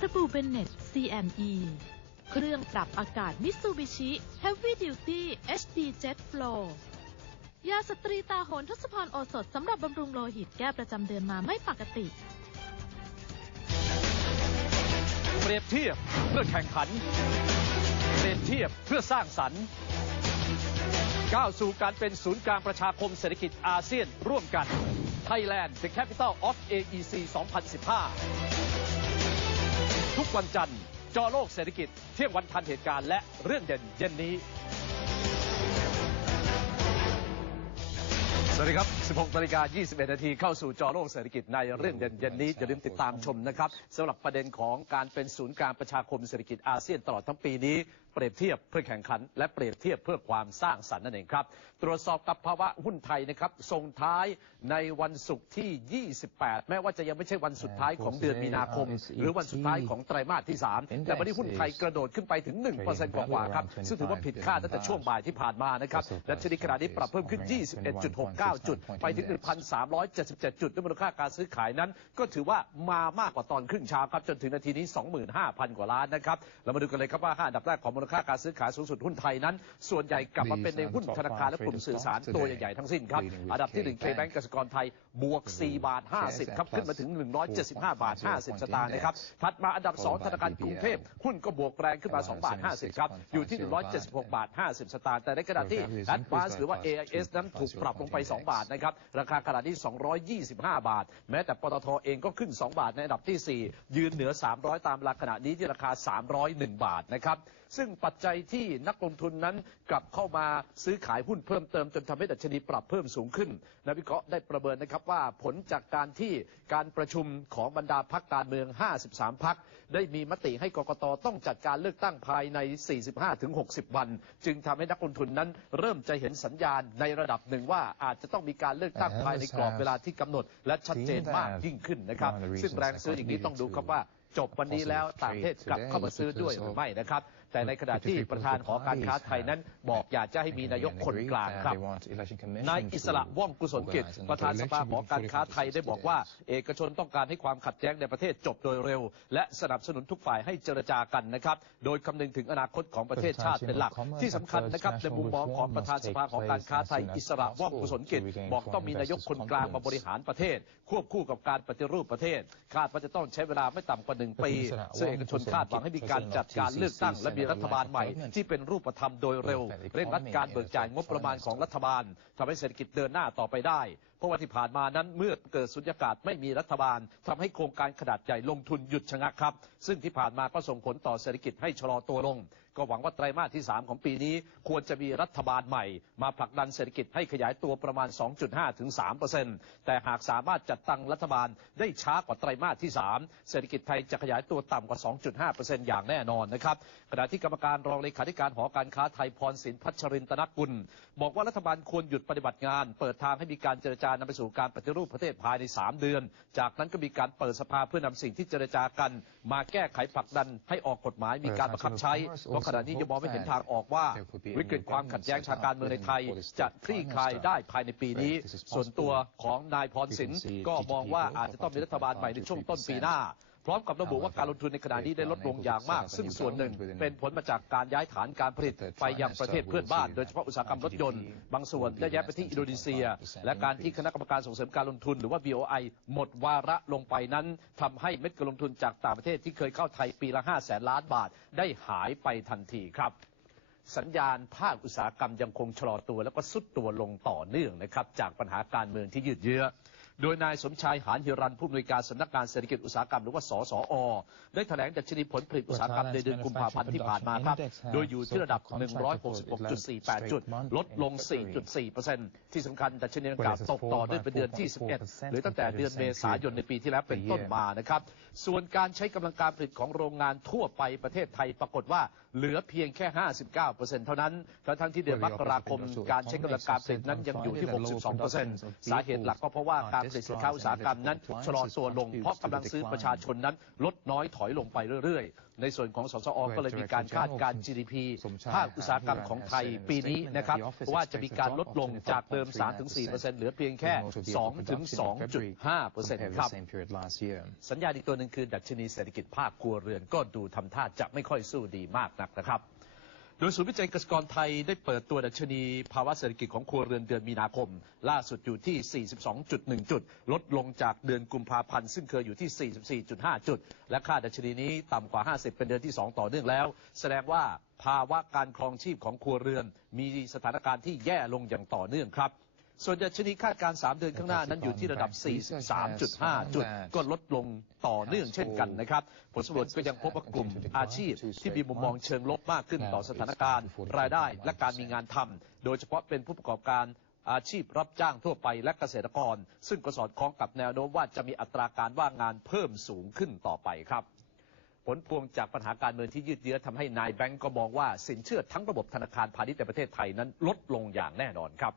สบู่เบนเน็ต CNE เครื่องปรับอากาศมิ t ซูบิชิ Heavy Duty HD Jet Flow ยาสตรีตาโหนทศพรโอสถสำหรับบำรุงโลหิตแก้ประจำเดือนมาไม่ปกติ เปรียบเทียบเพื่อแข่งขัน เปรียบเทียบเพื่อสร้างสรรค์ ก้าวสู่การเป็นศูนย์กลางประชาคมเศรษฐกิจอาเซียนร่วมกัน Thailand the capital of AEC 2015 ทุกวันจันทร์จอโลกเศรษฐกิจเที่ยงวันทันเหตุการณ์และเรื่องเด่นเย็นนี้ สวัสดีครับ 16นาฬิกา21 นาทีเข้าสู่จอโลกเศรษฐกิจในเรื่องเด่นเย็นนี้อย่าลืมติดตามชมนะครับสำหรับประเด็นของการเป็นศูนย์กลางประชาคมเศรษฐกิจอาเซียนตลอดทั้งปีนี้ เปรียบเทียบเพื่อแข่งขัน และเปรียบเทียบเพื่อความสร้างสรรค์นั่นเองครับ ตรวจสอบกับภาวะหุ้นไทยนะครับส่งท้ายในวันศุกร์ที่ 28 แม้ว่าจะยังไม่ใช่วันสุดท้ายของเดือนมีนาคม หรือวันสุดท้ายของไตรมาสที่ 3 แต่วันนี้หุ้นไทยกระโดดขึ้นไปถึง 1%กว่าๆครับซึ่งถือว่าผิดคาดตั้งแต่ช่วงบ่ายที่ผ่านมานะครับและชนิดขณะนี้ปรับเพิ่มขึ้น 21.69จุด ไปถึง 1,377 จุดด้วยมูลค่าการซื้อขายนั้น ก็ถือว่ามามากกว่าตอนครึ่งเช้าครับ จนถึงนาทีนี้ 25,000 กว่าล้านนะครับ เรามาดูกันเลยครับว่าห้าอันดับแรกของมูลค่าการซื้อขายสูงสุดหุ้นไทยนั้น ส่วนใหญ่กลับมาเป็นในหุ้นธนาคารและกลุ่มสื่อสารตัวใหญ่ๆทั้งสิ้นครับอันดับที่1 K-Bank กสิกรไทยบวก 4 บาท 50 ครับขึ้นมาถึง 175 บาท 50 สตางค์นะครับถัดมาอันดับ 2 ธนาคารกรุงเทพหุ้นก็บวกแรงขึ้นมา 2 บาท 50 ครับอยู่ที่ 176 บาท 50 สตางค์แต่ในขณะที่ Advance หรือว่า AIS นั้นถูกปรับลงไป 2บาทนะครับ ราคาขณะนี้225 บาท แม้แต่ปตทเองก็ขึ้น 2 บาทในอันดับที่ 4 ยืนเหนือ 300 ตามราคาขณะนี้ที่ราคา 301 บาทนะครับซึ่งปัจจัยที่นักลงทุนนั้นกลับเข้ามาซื้อขายหุ้นเพิ่มเติมจนทำให้ดัชนีปรับเพิ่มสูงขึ้นนักวิเคราะห์ได้ประเมินนะครับว่าผลจากการที่การประชุมของบรรดาพักการเมือง 53 พักได้มีมติให้กกตต้องจัดการเลือกตั้งภายใน 45-60 วัน จึงทำให้นักลงทุนนั้นเริ่มจะเห็นสัญญาณในระดับหนึ่งว่าอาจจะต้องมีการเลือกตั้งภายในกรอบเวลาที่กำหนด และชัดเจนมากยิ่งขึ้นนะครับ ซึ่งแรงซื้ออย่างนี้ต้องดูครับว่าจบวันนี้แล้วต่างประเทศกลับเข้ามาซื้อด้วยหรือไม่นะครับ แต่ในขณะที่ประธานหอการค้าไทยนั้น บอกอยากจะให้มีนายกคนกลางครับนายอิสระว่องกุศลกิจประธานสภาหอการค้าไทยได้บอกว่า เอกชนต้องการให้ความขัดแย้งในประเทศจบโดยเร็ว และสนับสนุนทุกฝ่ายให้เจรจากันนะครับ โดยคำนึงถึงอนาคตของประเทศชาติเป็นหลัก ที่สำคัญนะครับในมุมมองของประธานสภาหอการค้าไทย อิสระว่องกุศลกิจบอกต้องมีนายกคนกลางมาบริหารประเทศ ควบคู่กับการปฏิรูปประเทศ คาดว่าจะต้องใช้เวลาไม่ต่ำกว่าหนึ่งปีซึ่งเอกชนคาดหวังให้มีการจัดการเลือกตั้งและมีรัฐบาลใหม่ที่เป็นรูปธรรมโดยเร็วเร่งรัดการเบิกจ่ายงบประมาณของรัฐบาลทำให้เศรษฐกิจเดินหน้าต่อไปได้ เพราะว่าที่ผ่านมานั้นเมื่อเกิดสุญญากาศไม่มีรัฐบาลทำให้โครงการขนาดใหญ่ลงทุนหยุดชะงักครับ ซึ่งที่ผ่านมาก็ส่งผลต่อเศรษฐกิจให้ชะลอตัวลง ก็หวังว่าไตรมาสที่ 3 ของปีนี้ ควรจะมีรัฐบาลใหม่ มาผลักดันเศรษฐกิจให้ขยายตัวประมาณ 2.5 ถึง3%แต่หากสามารถจัดตั้งรัฐบาลได้ช้ากว่าไตรมาสที่ 3 เศรษฐกิจไทยจะขยายตัวต่ำกว่า 2.5%อย่างแน่นอนนะครับขณะที่กรรมการรองเลขาธิการหอการค้าไทยพรสินพัชรินตนกุล บอกว่ารัฐบาลควรหยุดปฏิบัติงาน เปิดทางให้มีการเจรจาารนำไปสู่การปฏิรูปประเทศภายใน 3 เดือน จากนั้นก็มีการเปิดสภาเพื่อนำสิ่งที่เจรจากัน มาแก้ไขผลักดันให้ออกกฎหมายมีการบังคับใช้เพราะขณะนี้ยังมองไม่เห็นทางออกว่า วิกฤตความขัดแย้งทางการเมืองในไทย จะคลี่คลายได้ภายในปีนี้ ส่วนตัวของนายพรสินก็มองว่าอาจจะต้องมีรัฐบาลใหม่ในช่วงต้นปีหน้า ร้อมกับระบุว่าการลงทุนในขณะนี้ได้ลดลงอย่างมาก ซึ่งส่วนหนึ่งเป็นผลมาจากการย้ายฐานการผลิตไปยังประเทศเพื่อนบ้าน โดยเฉพาะอุตสาหกรรมรถยนต์ บางส่วนได้ย้ายไปที่อินโดนีเซีย และการที่คณะกรรมการส่งเสริมการลงทุนหรือว่า BOI หมดวาระลงไปนั้นทำให้เม็ดเงินลงทุนจากต่างประเทศที่เคยเข้าไทยปีละ5แสนล้านบาท ได้หายไปทันทีครับสัญญาณภาคอุตสาหกรรมยังคงชะลอตัว แล้วก็สุดตัวลงต่อเนื่องนะครับ จากปัญหาการเมืองที่ยืดเยื้อ โดยนายสมชายหานหิรันผู้อำนวยการสำนักงานเศรษฐกิจอุตสาหกรรมหรือว่าสสอ ได้แถลงดัชนีผลผลิตอุตสาหกรรมในเดือนกุมภาพันธ์ที่ผ่านมาครับ โดยอยู่ที่ระดับ 166.48 จุด ลดลง 4.4%ที่สำคัญดัชนีดังกล่าวตกต่อเนื่องเป็นเดือนที่ 11 หรือตั้งแต่เดือนเมษายนในปีที่แล้วเป็นต้นมานะครับ ส่วนการใช้กำลังการผลิตของโรงงานทั่วไปประเทศไทยปรากฏว่าเหลือเพียงแค่ 59%เท่านั้น ทั้งๆที่เดือนมกราคมการใช้กำลังการผลิตนั้นยังอยู่ที่ 62%สาเหตุหลักก็เพราะว่าการเกษตรสินค้าอุตสาหกรรมนั้นชะลอตัวลง เพราะกำลังซื้อประชาชนนั้น ลดน้อยถอยลงไปเรื่อยๆ ในส่วนของสสอก็เลยมีการคาดการณ์ GDP ภาคอุตสาหกรรมของไทยปีนี้นะครับว่าจะมีการลดลงจากเดิม 3-4%เหลือเพียงแค่ 2-2.5%ครับสัญญาณอีกตัวหนึ่งคือดัชนีเศรษฐกิจภาคครัวเรือนก็ดูทำท่าจะไม่ค่อยสู้ดีมากนักนะครับ โดยศูนย์วิจัยเกษตรกรไทยได้เปิดตัวดัชนีภาวะเศรษฐกิจของครัวเรือนเดือนมีนาคม ล่าสุดอยู่ที่ 42.1 จุด ลดลงจากเดือนกุมภาพันธ์ซึ่งเคยอยู่ที่ 44.5 จุด และค่าดัชนีนี้ต่ำกว่า 50 เป็นเดือนที่ 2 ต่อเนื่องแล้ว แสดงว่าภาวะการครองชีพของครัวเรือน มีสถานการณ์ที่แย่ลงอย่างต่อเนื่องครับ ส่วนดัชนีคาดการณ์3เดือนข้างหน้านั้นอยู่ที่ระดับ 43.5 จุด ก็ลดลงต่อเนื่องเช่นกันนะครับ ผลสำรวจก็ยังพบว่ากลุ่มอาชีพที่มีมุมมองเชิงลบมากขึ้นต่อสถานการณ์ รายได้และการมีงานทำโดยเฉพาะเป็นผู้ประกอบการอาชีพรับจ้างทั่วไปและเกษตรกร ซึ่งก็สอดคล้องกับแนวโน้มว่าจะมีอัตราการว่างงานเพิ่มสูงขึ้นต่อไปครับ ผลพวงจากปัญหาการเมืองที่ยืดเยื้อทำให้นายแบงก์ก็มองว่าสินเชื่อทั้งระบบธนาคารพาณิชย์ในประเทศไทยนั้นลดลงอย่างแน่นอนครับ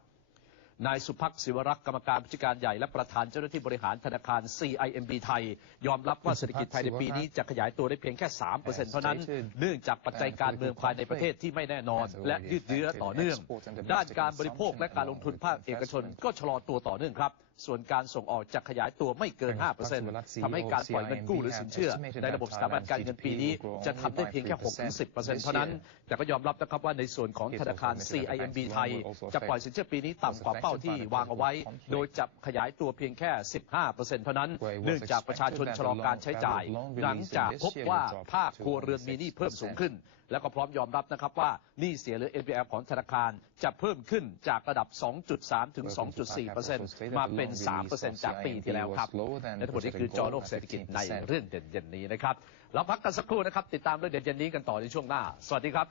นายสุภักดิ์ศิวรักษ์กรรมการผู้จัดการใหญ่และประธานเจ้าหน้าที่บริหารธนาคาร CIMB ไทย ยอมรับว่าเศรษฐกิจไทยในปีนี้จะขยายตัวได้เพียงแค่ 3%เท่านั้น เนื่องจากปัจจัยการเมืองภายในประเทศที่ไม่แน่นอน และยืดเยื้อต่อเนื่อง ด้านการบริโภคและการลงทุนภาคเอกชนก็ชะลอตัวต่อเนื่องครับส่วนการส่งออกจะขยายตัวไม่เกิน 5%ทำให้การปล่อยเงินกู้หรือสินเชื่อ ในระบบสถาบันการเงินปีนี้ จะทำได้เพียงแค่ 6-10%เท่านั้น แต่ก็ยอมรับนะครับว่าในส่วนของธนาคาร CIMB ไทย จะปล่อยสินเชื่อปีนี้ต่ำกว่าเป้าที่วางเอาไว้ โดยจะขยายตัวเพียงแค่ 15%เท่านั้น เนื่องจากประชาชนชะลอการใช้จ่าย หลังจากพบว่าภาคครัวเรือนมีหนี้เพิ่มสูงขึ้น แล้วก็พร้อมยอมรับนะครับว่าหนี้เสียหรือ NPL ของธนาคารจะเพิ่มขึ้นจากระดับ 2.3 ถึง 2.4%มาเป็น 3%จากปีที่แล้วครับ และทั้งหมดนี้คือจอโลกเศรษฐกิจในเรื่องเด่นเย็นนี้นะครับ เราพักกันสักครู่นะครับ ติดตามเรื่องเด่นเย็นนี้กันต่อในช่วงหน้า สวัสดีครับ